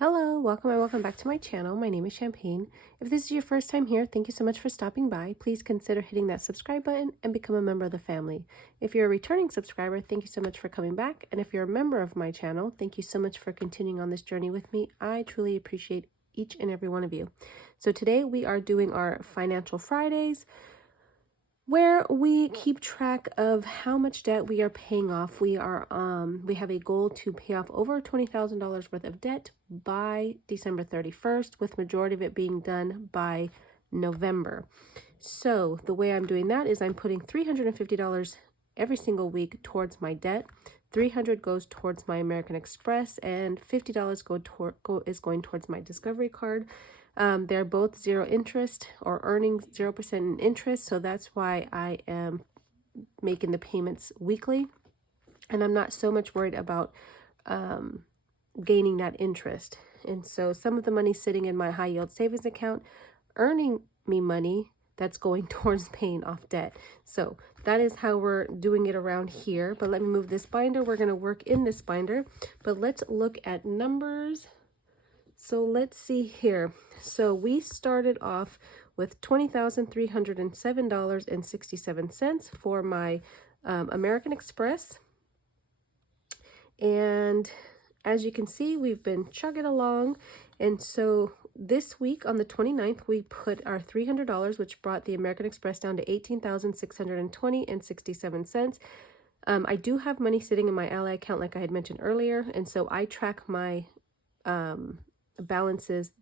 Hello, welcome and welcome back to my channel. My name is Champagne. If this is your first time here, thank you so much for stopping by. Please consider hitting that subscribe button and become a member of the family. If you're a returning subscriber, thank you so much for coming back. And if you're a member of my channel, thank you so much for continuing on this journey with me. I truly appreciate each and every one of you. So today we are doing our Financial Fridays, where we keep track of how much debt we are paying off. We have a goal to pay off over $20,000 worth of debt by December 31st, with majority of it being done by November. So the way I'm doing that is I'm putting $350 every single week towards my debt. $300 goes towards my American Express, and $50 is going towards my Discovery card. They're both zero interest, or earning 0% in interest, so that's why I am making the payments weekly, and I'm not so much worried about gaining that interest. And so some of the money sitting in my high yield savings account earning me money that's going towards paying off debt. So that is how we're doing it around here. But let me move this binder. We're going to work in this binder, but let's look at numbers. So let's see here. So we started off with $20,307.67 for my American Express. And as you can see, we've been chugging along. And so this week on the 29th, we put our $300, which brought the American Express down to $18,620.67. I do have money sitting in my Ally account, like I had mentioned earlier. And so I track my balances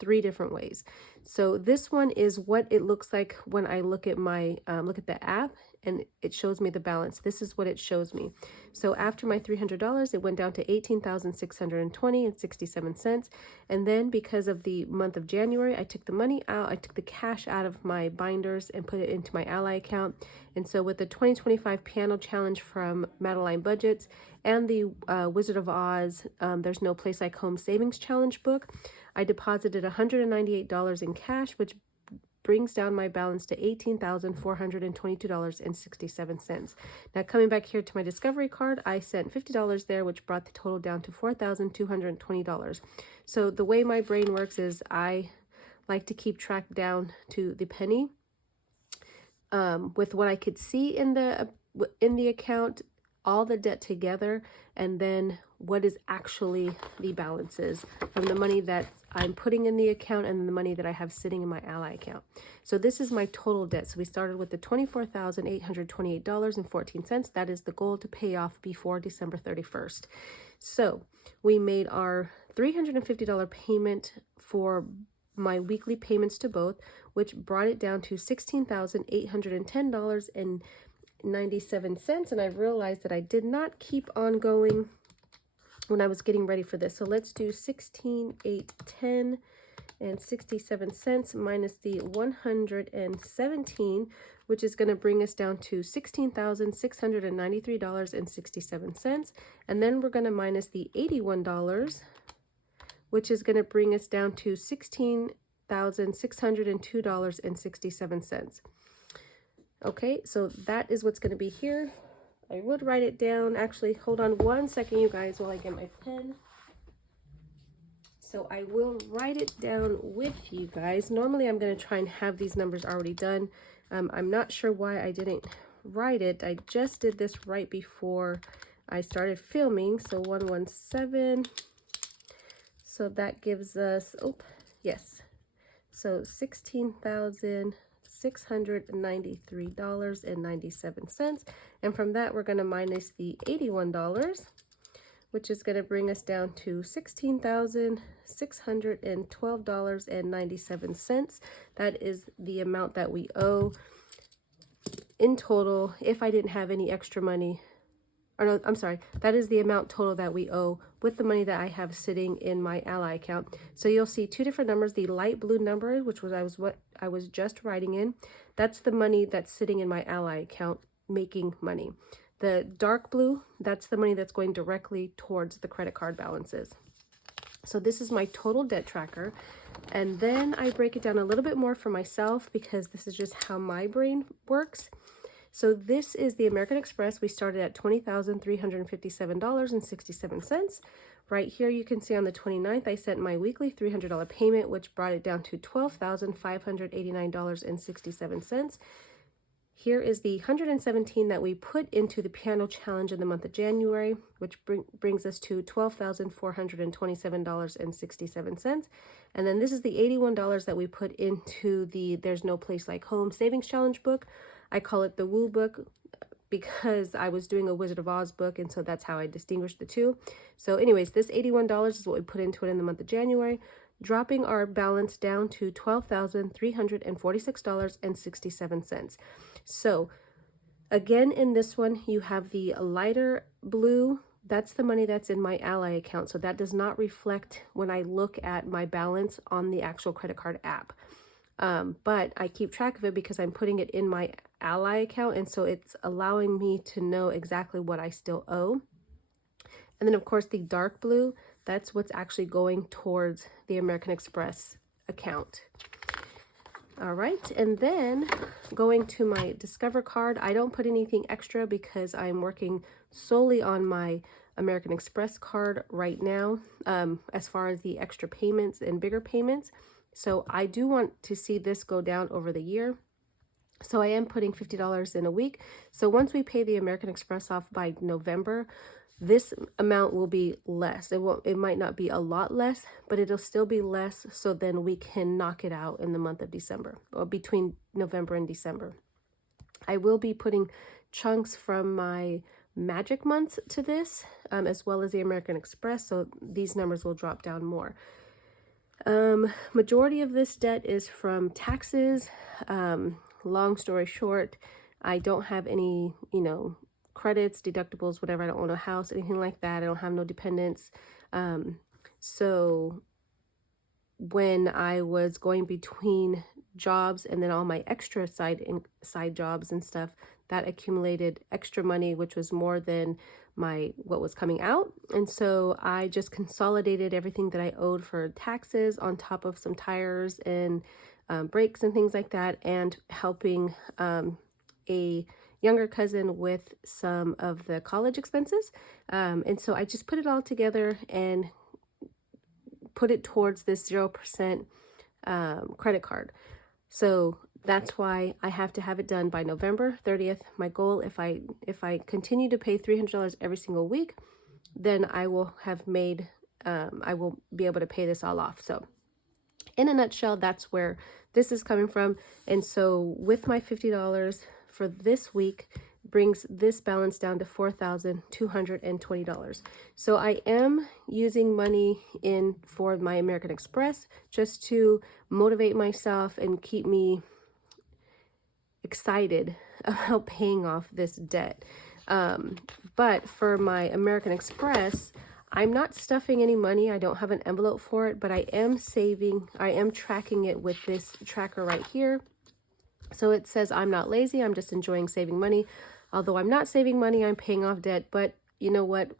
three different ways. So this one is what it looks like when I look at my look at the app and it shows me the balance. This is what it shows me. So after my $300, it went down to $18,620.67. And then because of the month of January, I took the money out. I took the cash out of my binders and put it into my Ally account. And so with the 2025 piano challenge from Madeline Budgets and the Wizard of Oz, There's No Place Like Home savings challenge book, I deposited $198 in cash, which brings down my balance to $18,422.67. Now coming back here to my Discovery card, I sent $50 there, which brought the total down to $4,220. So the way my brain works is I like to keep track down to the penny with what I could see in the account, all the debt together, and then what is actually the balances from the money that I'm putting in the account and the money that I have sitting in my Ally account. So this is my total debt. So we started with the $24,828.14. That is the goal to pay off before December 31st. So we made our $350 payment for my weekly payments to both, which brought it down to $16,810.97. And I realized that I did not keep on going when I was getting ready for this. So let's do 16,810.67 minus the 117, which is going to bring us down to $16,693.67. And then we're going to minus the $81, which is going to bring us down to $16,602.67. Okay, so that is what's going to be here. I would write it down. Actually, hold on one second, you guys, while I get my pen. So I will write it down with you guys. Normally, I'm going to try and have these numbers already done. I'm not sure why I didn't write it. I just did this right before I started filming. So 117. So that gives us, so $16,693.97. And from that, we're going to minus the $81, which is going to bring us down to $16,612.97. That is the amount that we owe in total if I didn't have any extra money. Or no, I'm sorry, that is the amount total that we owe with the money that I have sitting in my Ally account. So you'll see two different numbers. The light blue number, which was what I was just writing in, that's the money that's sitting in my Ally account making money. The dark blue, that's the money that's going directly towards the credit card balances. So this is my total debt tracker. And then I break it down a little bit more for myself because this is just how my brain works. So this is the American Express. We started at $20,357.67. Right here, you can see on the 29th, I sent my weekly $300 payment, which brought it down to $12,589.67. Here is the 117 that we put into the piano challenge in the month of January, which brings us to $12,427.67. And then this is the $81 that we put into the There's No Place Like Home Savings Challenge book. I call it the Woo book because I was doing a Wizard of Oz book, and so that's how I distinguished the two. So anyways, this $81 is what we put into it in the month of January, dropping our balance down to $12,346.67. So again, in this one, you have the lighter blue. That's the money that's in my Ally account. So that does not reflect when I look at my balance on the actual credit card app. But I keep track of it because I'm putting it in my Ally account. And so it's allowing me to know exactly what I still owe. And then of course the dark blue, that's what's actually going towards the American Express account. All right, and then going to my Discover card, I don't put anything extra because I'm working solely on my American Express card right now, as far as the extra payments and bigger payments. So I do want to see this go down over the year. So I am putting $50 in a week. So once we pay the American Express off by November, this amount will be less. It might not be a lot less, but it'll still be less. So then we can knock it out in the month of December, or between November and December. I will be putting chunks from my Magic months to this, as well as the American Express. So these numbers will drop down more. Majority of this debt is from taxes. Long story short, I don't have any, credits, deductibles, whatever. I don't own a house, anything like that. I don't have no dependents. So when I was going between jobs and then all my extra side jobs and stuff, that accumulated extra money, which was more than what was coming out. And so I just consolidated everything that I owed for taxes on top of some tires and brakes and things like that, and helping a younger cousin with some of the college expenses. And so I just put it all together and put it towards this 0% credit card. So that's why I have to have it done by November 30th. My goal, if I continue to pay $300 every single week, then I will have made, I will be able to pay this all off. So in a nutshell, that's where this is coming from. And so with my $50 for this week brings this balance down to $4,220. So I am using money in for my American Express just to motivate myself and keep me excited about paying off this debt. But for my American Express, I'm not stuffing any money. I don't have an envelope for it, but I am saving. I am tracking it with this tracker right here. So it says I'm not lazy. I'm just enjoying saving money. Although I'm not saving money, I'm paying off debt. But you know what?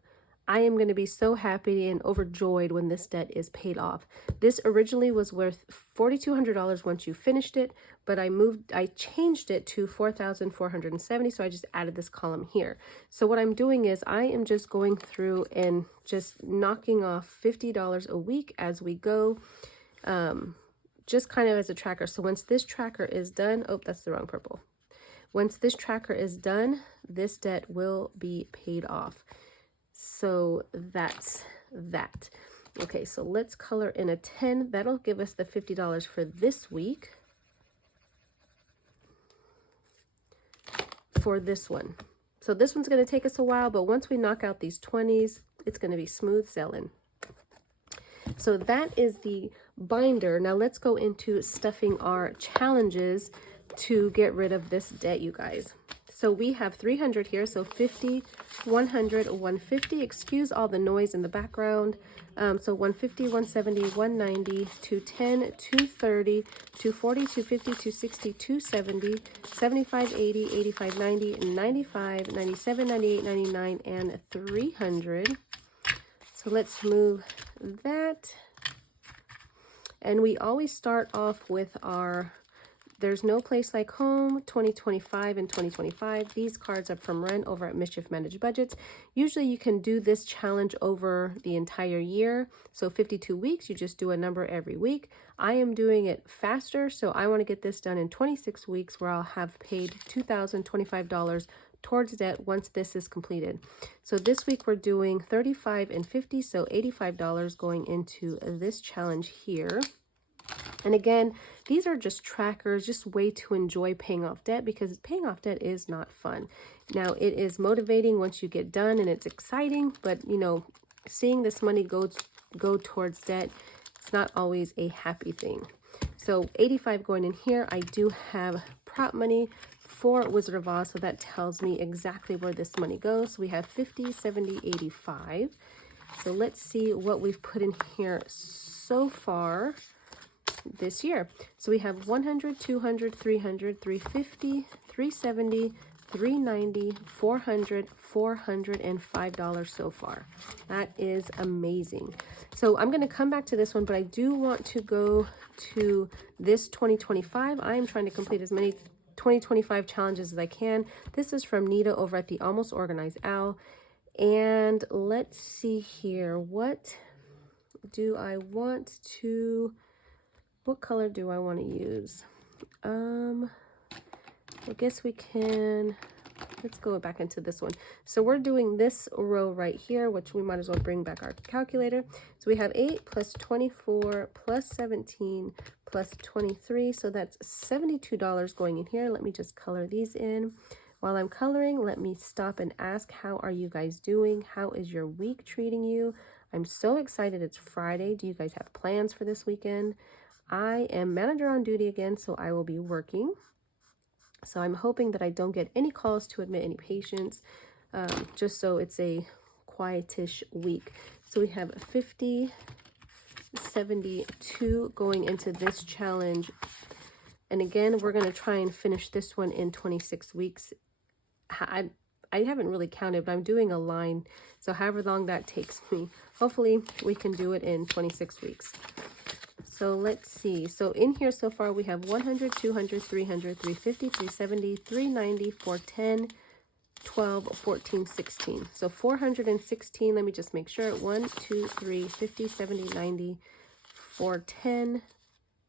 I am going to be so happy and overjoyed when this debt is paid off. This originally was worth $4,200 once you finished it, but I changed it to $4,470. So I just added this column here. So what I'm doing is I am just going through and just knocking off $50 a week as we go. Just kind of as a tracker. So once this tracker is done, oh, that's the wrong purple. Once this tracker is done, this debt will be paid off. So that's that. Okay, so let's color in a 10. That'll give us the $50 for this week. For this one. So this one's going to take us a while, but once we knock out these 20s, it's going to be smooth sailing. So that is the binder. Now let's go into stuffing our challenges to get rid of this debt, you guys. So we have 300 here, so 50, 100, 150. Excuse all the noise in the background. So 150, 170, 190, 210, 230, 240, 250, 260, 270, 75, 80, 85, 90, 95, 97, 98, 99, and 300. So let's move that. And we always start off with There's No Place Like Home, 2025 and 2025. These cards are from Ren over at Mischief Managed Budgets. Usually you can do this challenge over the entire year. So 52 weeks, you just do a number every week. I am doing it faster, so I want to get this done in 26 weeks where I'll have paid $2,025 towards debt once this is completed. So this week we're doing 35 and 50, so $85 going into this challenge here. And again, these are just trackers, just way to enjoy paying off debt, because paying off debt is not fun. Now, it is motivating once you get done and it's exciting, but you know, seeing this money go towards debt, it's not always a happy thing. So 85 going in here. I do have prop money for Wizard of Oz, so that tells me exactly where this money goes. So we have 50, 70, 85. So let's see what we've put in here so far this year. So we have 100, 200, 300, 350, 370, 390, 400, $405 so far. That is amazing. So I'm going to come back to this one, but I do want to go to this 2025. I am trying to complete as many 2025 challenges as I can. This is from Nita over at the Almost Organized Owl. And let's see here. What do I want to... What color do I want to use? I guess we can, let's go back into this one. So we're doing this row right here, which we might as well bring back our calculator. So we have 8 plus 24 plus 17 plus 23. So that's $72 going in here. Let me just color these in. While I'm coloring, let me stop and ask, how are you guys doing? How is your week treating you? I'm so excited it's Friday. Do you guys have plans for this weekend? I am manager on duty again, so I will be working. So I'm hoping that I don't get any calls to admit any patients, just so it's a quietish week. So we have 50, 72 going into this challenge. And again, we're going to try and finish this one in 26 weeks. I haven't really counted, but I'm doing a line. So however long that takes me, hopefully we can do it in 26 weeks. So let's see. So in here so far we have 100, 200, 300, 350, 370, 390, 410, 12, 14, 16. So 416, let me just make sure. 1, 2, 3, 50, 70, 90, 410,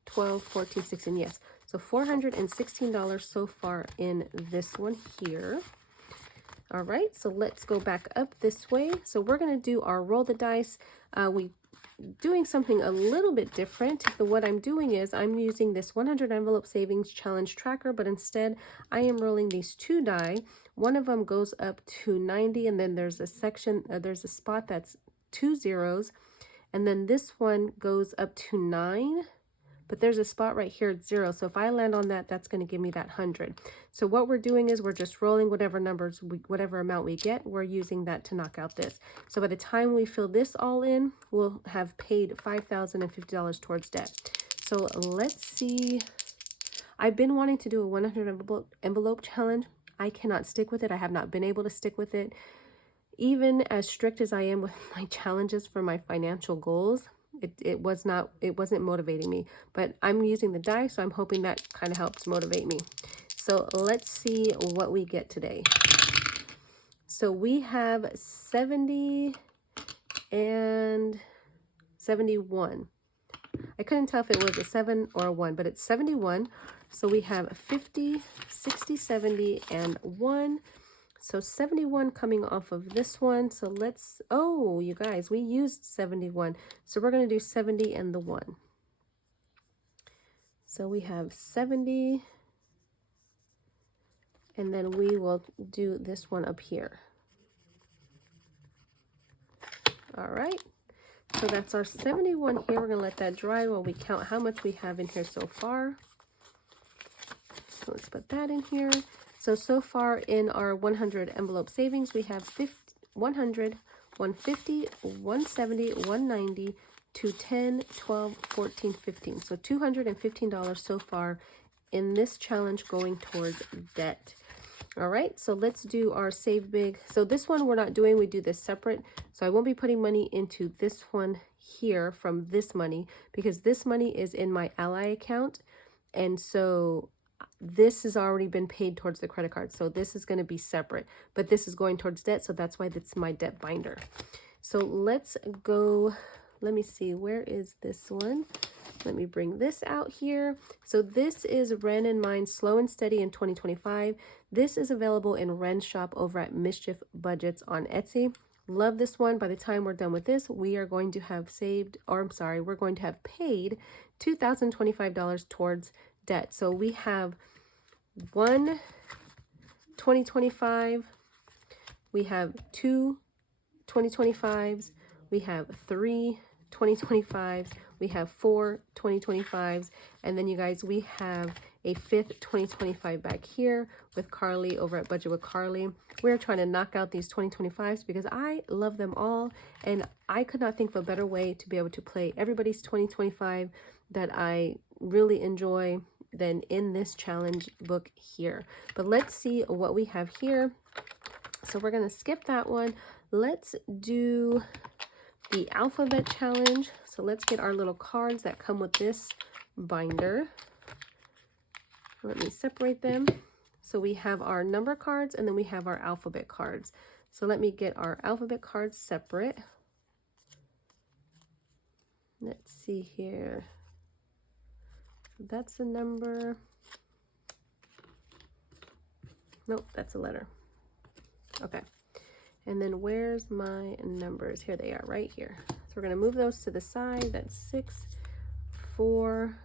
12, 14, 16. Yes. So $416 so far in this one here. All right. So let's go back up this way. So we're going to do our roll the dice. Doing something a little bit different. So what I'm doing is I'm using this 100 envelope savings challenge tracker, but instead I am rolling these 2 die. One of them goes up to 90, and then there's a section, there's a spot that's 2 zeros, and then this one goes up to 9, but there's a spot right here at 0. So if I land on that, that's going to give me that 100. So what we're doing is we're just rolling whatever numbers, whatever amount we get, we're using that to knock out this. So by the time we fill this all in, we'll have paid $5,050 towards debt. So let's see. I've been wanting to do a 100 envelope challenge. I cannot stick with it. I have not been able to stick with it. Even as strict as I am with my challenges for my financial goals, it wasn't motivating me, but I'm using the die, so I'm hoping that kind of helps motivate me. So let's see what we get today. So we have 70 and 71. I couldn't tell if it was a 7 or a 1, but it's 71. So we have 50, 60, 70, and 1. So 71 coming off of this one. So let's, oh, you guys, we used 71. So we're going to do 70 and the 1. So we have 70. And then we will do this one up here. All right. So that's our 71 here. We're going to let that dry while we count how much we have in here so far. So let's put that in here. So far in our 100 envelope savings, we have 100, 150, 170, 190, 210, 12, 14, 15. So $215 so far in this challenge going towards debt. All right, so let's do our save big. So this one we're not doing, we do this separate. So I won't be putting money into this one here from this money because this money is in my ally account. And so this has already been paid towards the credit card. So this is going to be separate, but this is going towards debt. So that's why that's my debt binder. So let's go, let me see, where is this one? Let me bring this out here. So this is Randomized Slow and Steady in 2025. This is available in Ren's shop over at Mischief Budgets on Etsy. Love this one. By the time we're done with this, we are going to have saved, or I'm sorry, we're going to have paid $2,025 towards debt. So we have one 2025, we have two 2025s, we have three 2025s, we have four 2025s, and then you guys, we have a fifth 2025 back here with Carly over at Budget with Carly. We're trying to knock out these 2025s because I love them all, and I could not think of a better way to be able to play everybody's 2025 that I really enjoy than in this challenge book here. But let's see what we have here. So we're going to skip that one. Let's do the alphabet challenge. So let's get our little cards that come with this binder. Let me separate them. So we have our number cards and then we have our alphabet cards. So let me get our alphabet cards separate. Let's see here. That's a number. Nope, that's a letter. Okay. And then where's my numbers? Here they are, right here. So we're going to move those to the side. That's 6, 4.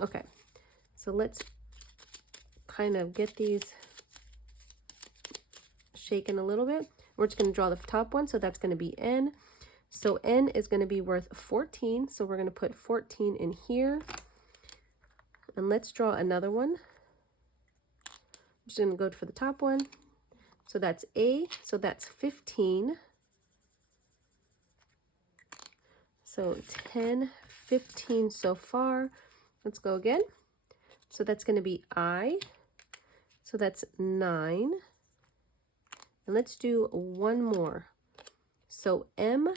Okay. So let's kind of get these shaken a little bit. We're just going to draw the top one. So that's going to be N. So N is going to be worth 14. So we're going to put 14 in here. And let's draw another one. I'm just going to go for the top one. So that's A. So that's 15. So 10, 15 so far. Let's go again. So that's going to be I. So that's 9. And let's do one more. So M.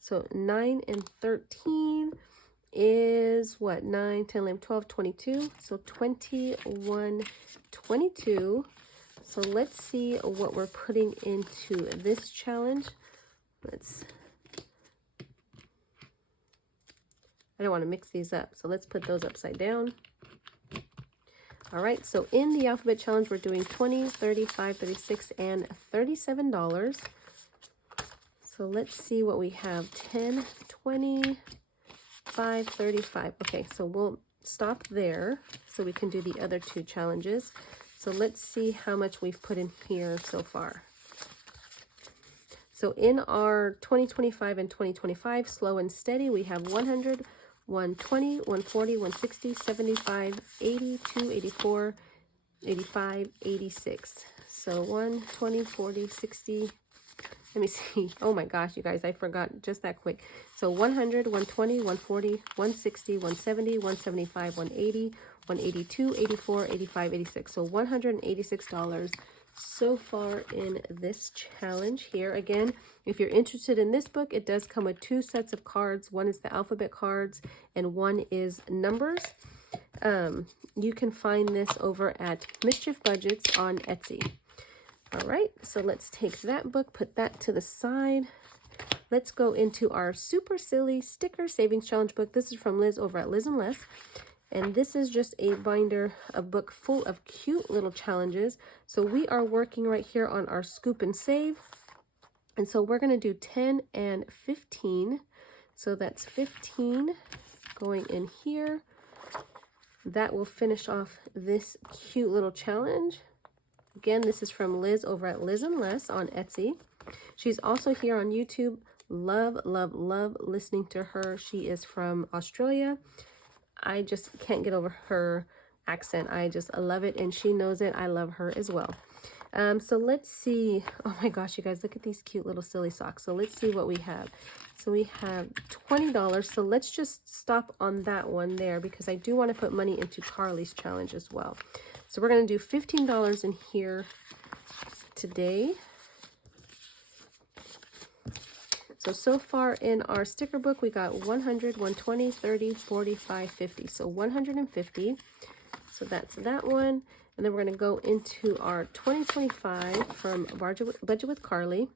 So 9 and 13 is what? 9, 10, 11, 12, 22. So 21, 22. So let's see what we're putting into this challenge. I don't want to mix these up. So let's put those upside down. All right. So in the alphabet challenge, we're doing $20, $35, $36, and $37. So let's see what we have. 10, 20, 5, 35. Okay, so we'll stop there so we can do the other two challenges. So let's see how much we've put in here so far. So in our 2025 and 2025 slow and steady, we have 100, 120, 140, 160, 75, 82, 84, 85, 86. So 120, 40, 60. Let me see. Oh my gosh, you guys, I forgot just that quick. So 100, 120, 140, 160, 170, 175, 180, 182, 84, 85, 86. So $186 so far in this challenge here. Again, if you're interested in this book, it does come with 2 sets of cards. One is the alphabet cards and one is numbers. You can find this over at Mischief Budgets on Etsy. All right, so let's take that book, put that to the side. Let's go into our super silly sticker savings challenge book. This is from Liz over at Liz and Les. And this is just a binder, a book full of cute little challenges. So we are working right here on our scoop and save. And so we're going to do 10 and 15. So that's 15 going in here. That will finish off this cute little challenge. Again, this is from Liz over at Liz and Les on Etsy. She's also here on YouTube. Love, love, love listening to her. She is from Australia. I just can't get over her accent. I just love it, and she knows it. I love her as well. So let's see. Oh my gosh, you guys, look at these cute little silly socks. So let's see what we have. So we have $20. So let's just stop on that one there because I do want to put money into Carly's challenge as well. So we're going to do $15 in here today. So far in our sticker book, we got 100, 120, 30, 45, 50. So 150. So that's that one. And then we're going to go into our 2025 from Budget with Carly.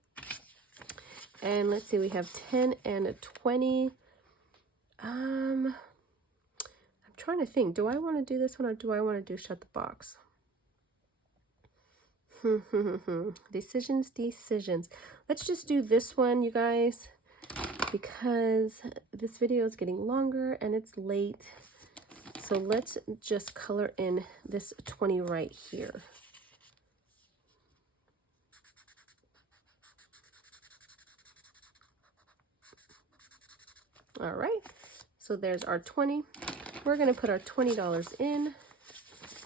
And let's see, we have 10 and a 20. I'm trying to think. Do I want to do this one or do I want to do Shut the Box? Decisions. Let's just do this one, you guys, because this video is getting longer and it's late. So let's just color in this 20 right here. All right, so there's our 20. We're going to put our $20 in.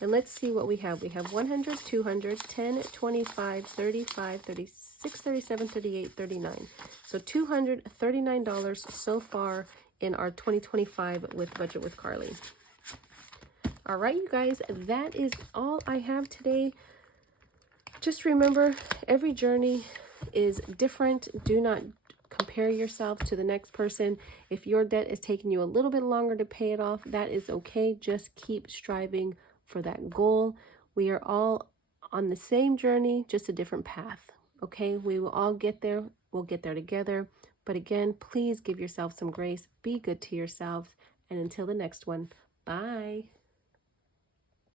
And let's see what we have. We have 100, 200, 10, 25, 35, 36, 37, 38, 39. So $239 so far in our 2025 with Budget with Carly. All right, you guys, that is all I have today. Just remember, every journey is different. Do not compare yourself to the next person. If your debt is taking you a little bit longer to pay it off, that is okay. Just keep striving for that goal. We are all on the same journey, just a different path. Okay, we will all get there. We'll get there together. But again, please give yourself some grace. Be good to yourself. And until the next one, bye.